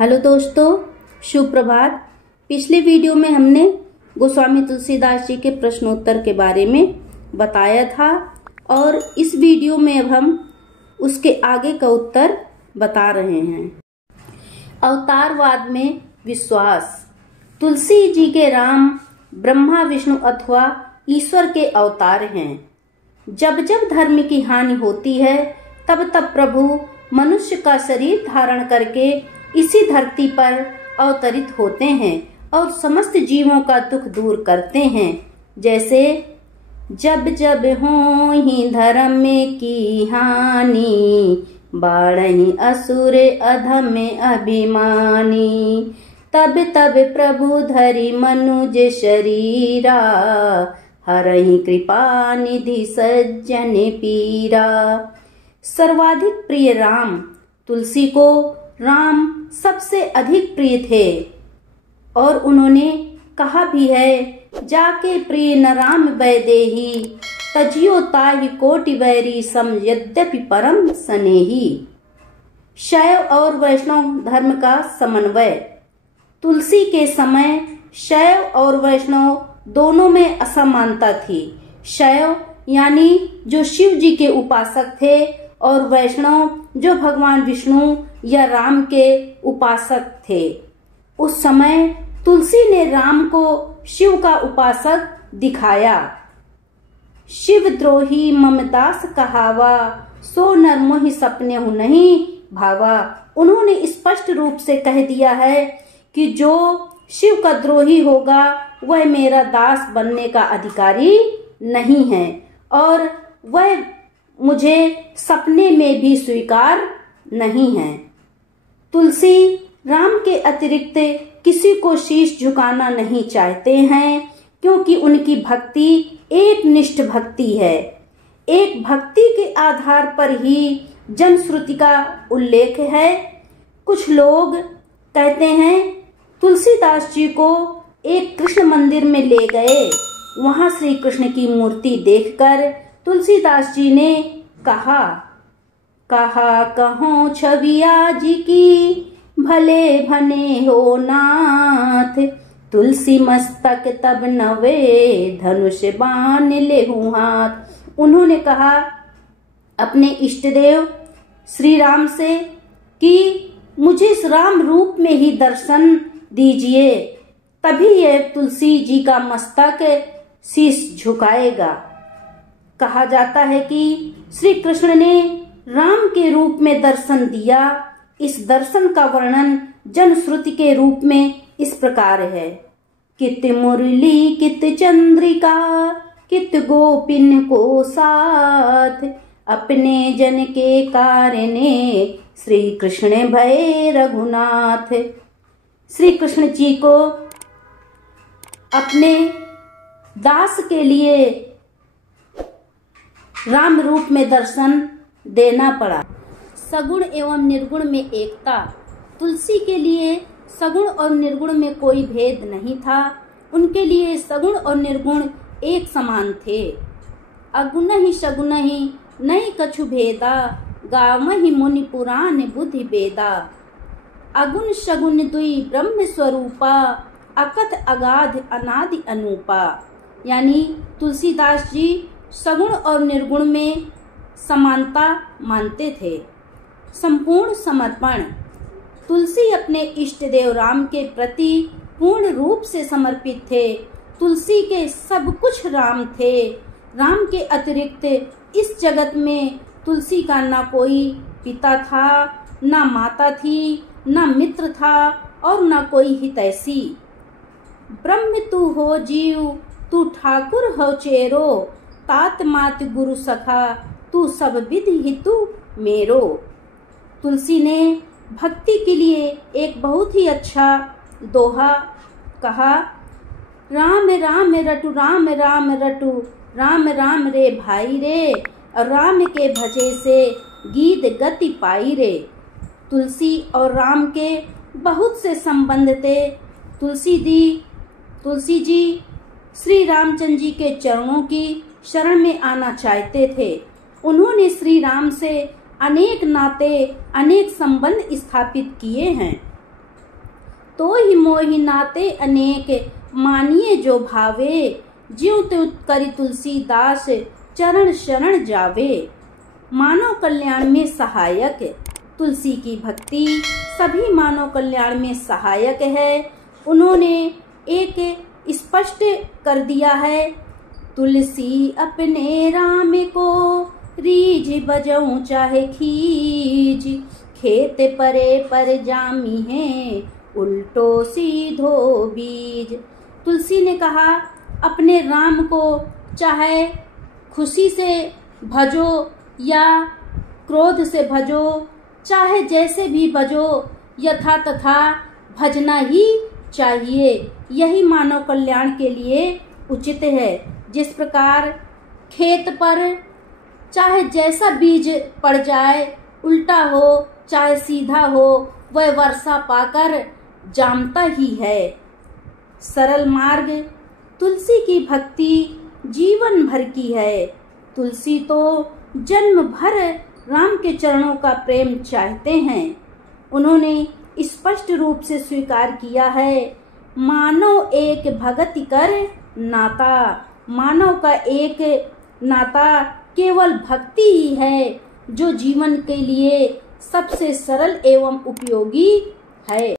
Hello दोस्तों, शुभ प्रभात। पिछले video में हमने गोस्वामी तुलसीदास जी के प्रश्नोत्तर के बारे में बताया था और इस वीडियो में अब हम उसके आगे का उत्तर बता रहे हैं। अवतारवाद में विश्वास। तुलसी जी के राम ब्रह्मा विष्णु अथवा ईश्वर के अवतार हैं। जब जब धर्म की हानि होती है तब तब प्रभु मनुष्य का शरीर धारण करके इसी धरती पर अवतरित होते हैं और समस्त जीवों का दुख दूर करते हैं। जैसे जब जब हो ही धर्म की हानि, बाढ़हि असुर अधम अभिमानी, तब तब प्रभु धरि मनुज शरीरा, हरहि कृपा निधि सज्जन पीरा। सर्वाधिक प्रिय राम। तुलसी को राम सबसे अधिक प्रिय थे और उन्होंने कहा भी है, जाके प्रिय न राम वैदेही, तजियो ताहि कोटि वैरी सम यद्यपि परम स्नेही। शैव और वैष्णव धर्म का समन्वय। तुलसी के समय शैव और वैष्णव दोनों में असमानता थी। शैव यानी जो शिव जी के उपासक थे और वैष्णव जो भगवान विष्णु या राम के उपासक थे। उस समय तुलसी ने राम को शिव का उपासक दिखाया। शिव द्रोही ममदास कहावा, सो नर मोहि सपने हूँ नहीं भावा। उन्होंने स्पष्ट रूप से कह दिया है कि जो शिव का द्रोही होगा वह मेरा दास बनने का अधिकारी नहीं है और वह मुझे सपने में भी स्वीकार नहीं है। तुलसी राम के अतिरिक्त किसी को शीश झुकाना नहीं चाहते हैं, क्योंकि उनकी भक्ति एक निष्ठ भक्ति है। एक भक्ति के आधार पर ही जनश्रुति का उल्लेख है। कुछ लोग कहते हैं तुलसीदास जी को एक कृष्ण मंदिर में ले गए। वहां श्री कृष्ण की मूर्ति देखकर तुलसीदास जी ने कहा कहो छविया जी की, भले भने हो नाथ। तुलसी मस्तक तब नवे, धनुष बाण लेहु हाथ। उन्होंने कहा अपने इष्ट देव श्री राम से कि मुझे इस राम रूप में ही दर्शन दीजिए, तभी यह तुलसी जी का मस्तक शीश झुकाएगा। कहा जाता है कि श्री कृष्ण ने राम के रूप में दर्शन दिया। इस दर्शन का वर्णन जनश्रुति के रूप में इस प्रकार है। कित मुरली कित चंद्रिका, कित गोपिन को साथ, अपने जन के कारणे श्री कृष्ण भय रघुनाथ। श्री कृष्ण जी को अपने दास के लिए राम रूप में दर्शन देना पड़ा। सगुण एवं निर्गुण में एकता। तुलसी के लिए सगुण और निर्गुण में कोई भेद नहीं था। उनके लिए सगुण और निर्गुण एक समान थे। अगुण ही सगुण ही नहीं कछु भेदा, गावहि मुनि पुराण बुद्धि बेदा। अगुण सगुण दुई ब्रह्म स्वरूपा, अकथ अगाध अनादि अनूपा। यानी तुलसीदास जी सगुण और निर्गुण में समानता मानते थे। संपूर्ण समर्पण। तुलसी अपने इष्ट देव राम के प्रति पूर्ण रूप से समर्पित थे। तुलसी के सब कुछ राम थे। राम के अतिरिक्त इस जगत में तुलसी का ना कोई पिता था, ना माता थी, ना मित्र था और ना कोई हितैषी। ब्रह्म तू हो जीव, तू ठाकुर हो चेरो, तात मात गुरु सखा, तू सब विधि हितु मेरो। तुलसी ने भक्ति के लिए एक बहुत ही अच्छा दोहा कहा। राम राम रटु राम राम रटु, राम राम रे भाई रे, राम के भजे से गीत गति पाई रे। तुलसी और राम के बहुत से संबंध थे। तुलसी जी श्री रामचंद्र जी के चरणों की शरण में आना चाहते थे। उन्होंने श्री राम से अनेक नाते, अनेक संबंध स्थापित किए हैं। तो ही मोहि नाते अनेक, मानिए जो भावे, ज्यों त्यों करि तुलसीदास, चरण शरण जावे। मानव कल्याण में सहायक, तुलसी की भक्ति सभी मानव कल्याण में सहायक है। उन्होंने एक स्पष्ट कर दिया है, तुलसी अपने राम को रीझ बजऊं चाहे खीज, खेत परे पर जामी है उल्टो सीधो बीज। तुलसी ने कहा, अपने राम को चाहे खुशी से भजो या क्रोध से भजो, चाहे जैसे भी भजो, यथा तथा भजना ही चाहिए। यही मानव कल्याण के लिए उचित है। जिस प्रकार खेत पर चाहे जैसा बीज पड़ जाए, उल्टा हो चाहे सीधा हो, वह वर्षा पाकर जामता ही है। सरल मार्ग तुलसी की भक्ति जीवन भर की है। तुलसी तो जन्म भर राम के चरणों का प्रेम चाहते हैं। उन्होंने स्पष्ट रूप से स्वीकार किया है, मानव एक भगति कर नाता। मानव का एक नाता केवल भक्ति ही है, जो जीवन के लिए सबसे सरल एवं उपयोगी है।